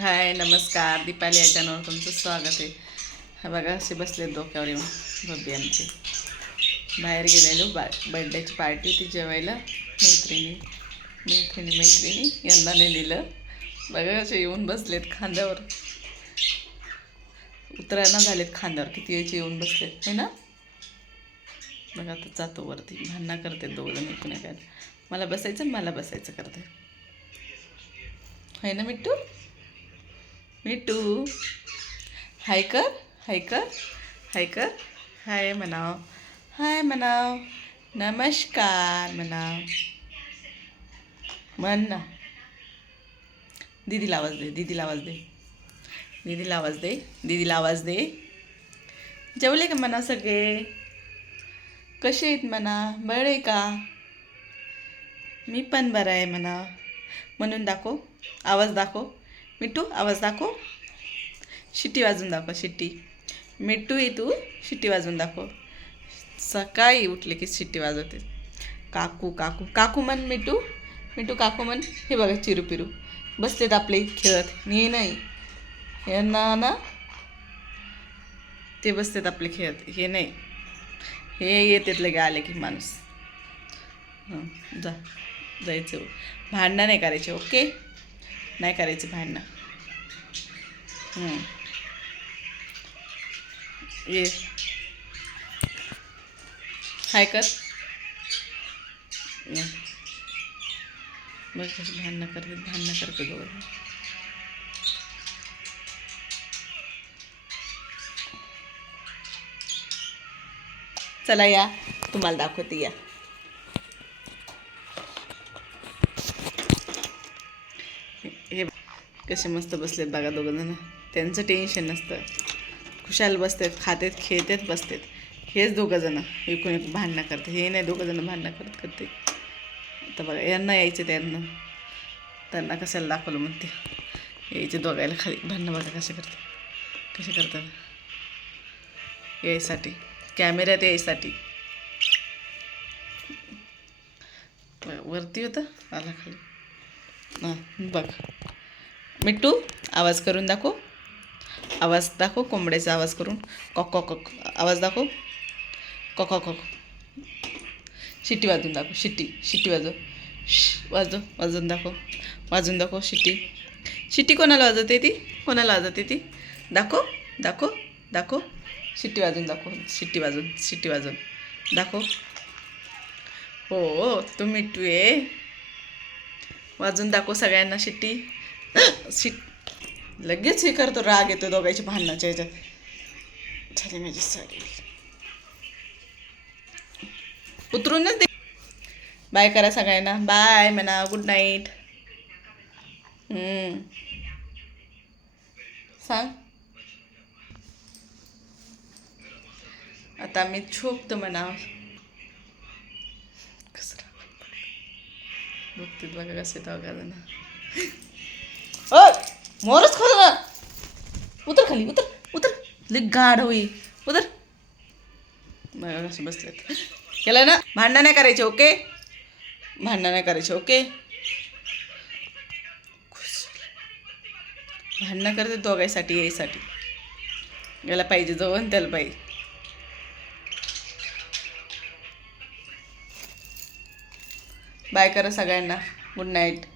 हाय नमस्कार, दीपाली या चॅनलवर तुमचं स्वागत आहे. हा बघा असे बसले डोक्यावर येऊन बब्बी आमचे. बाहेर गेलेलो बर्थडेची पार्टी होती जेवायला. मैत्रिणी यांना नाही दिलं. बघा असे येऊन बसलेत खांद्यावर, उतरायला झालेत खांद्यावर. किती यायचे येऊन बसलेत है ना. बघा आता जातो वरती. भांडणं करते दोघं एकूण काय. मला बसायचं करते है ना मिट्टू. मिट्टू हाय कर, हाय कर, हाय कर. हाय म्हणाव, हाय म्हणाव, नमस्कार म्हणाव. म्हण ना. दीदीला आवाज दे, दीदीला आवाज दे, दीदीला आवाज दे, दीदीला आवाज दे. जेवले का म्हणा सगळे. कसे आहेत म्हणा. बरं आहे का. मी पण बरं आहे म्हणा. म्हणून दाखव, आवाज दाखव. मिट्टू आवाज दाखव. शिट्टी वाजून दाखव. शिट्टी. मिट्टू आहे तू. शिट्टी वाजून दाखव. सकाळी उठले की शिट्टी वाजवते. काकू काकू काकू म्हण मिट्टू. मिट्टू काकू म्हण. हे बघा चिरू पिरू बसलेत आपले खेळत. नाही यांना ना ते बसतेत आपले खेळत. हे नाही, हे येतात लगे आले की माणूस. हां जायचं. भांडणं नाही करायचे. ओके, नाही करायचे भांडणं. ये हाय कर. बघ कसं भांडणं करते दोघं. चला या, तुम्हाला दाखवते या. हे कसे मस्त बसलेत बघा दोघं जण. त्यांचं टेन्शन नसतं. खुशाल बसतात, खातेत खेळतेत बसतात. हेच दोघं जण एकूण एक भांडणं करते. हे नाही, दोघं जण भांडणं करते. आता बघा यांना यायचे, त्यांना कशाला दाखवलं म्हणते. यायचे दोघायला खाली भांडणं. बघा कसे करतात यायसाठी, कॅमेऱ्यात यायसाठी. वरती होतं, आला खाली. हां बघ मिट्टू आवाज करून दाखव. आवाज दाखव कोंबड्याचा आवाज करून. कॉक कॉक कॉक आवाज दाखव. कॉक कॉक कॉक. शिट्टी वाजून दाखव. शिट्टी वाजून दाखव. शिट्टी कोणाला वाजवते ती. दाखव. शिट्टी वाजून दाखव. हो तू मिट्टू आहे. वाजून दाखव सगळ्यांना शिट्टी. लगेच हे करतो. राग येतो दोघांची भांडणाच्या ह्याच्यात. झाली माझी साडी. उतरूनच दे. बाय करा सगळ्यांना. बाय म्हणा. Good night. सांग. आता मी झोपतो म्हणा. कसं बघते बघा कसं येतं बघा जण. मोरच खोल ना. उतर खाली. उतर लई गाढ होई. उतर. बघा कसे बसलेत. केलं ना. भांडणं नाही करायचे. ओके. भांडणं करते दोघांसाठी यायसाठी. याला पाहिजे जवळ, त्याला पाहिजे. बाय करा सगळ्यांना. Good night.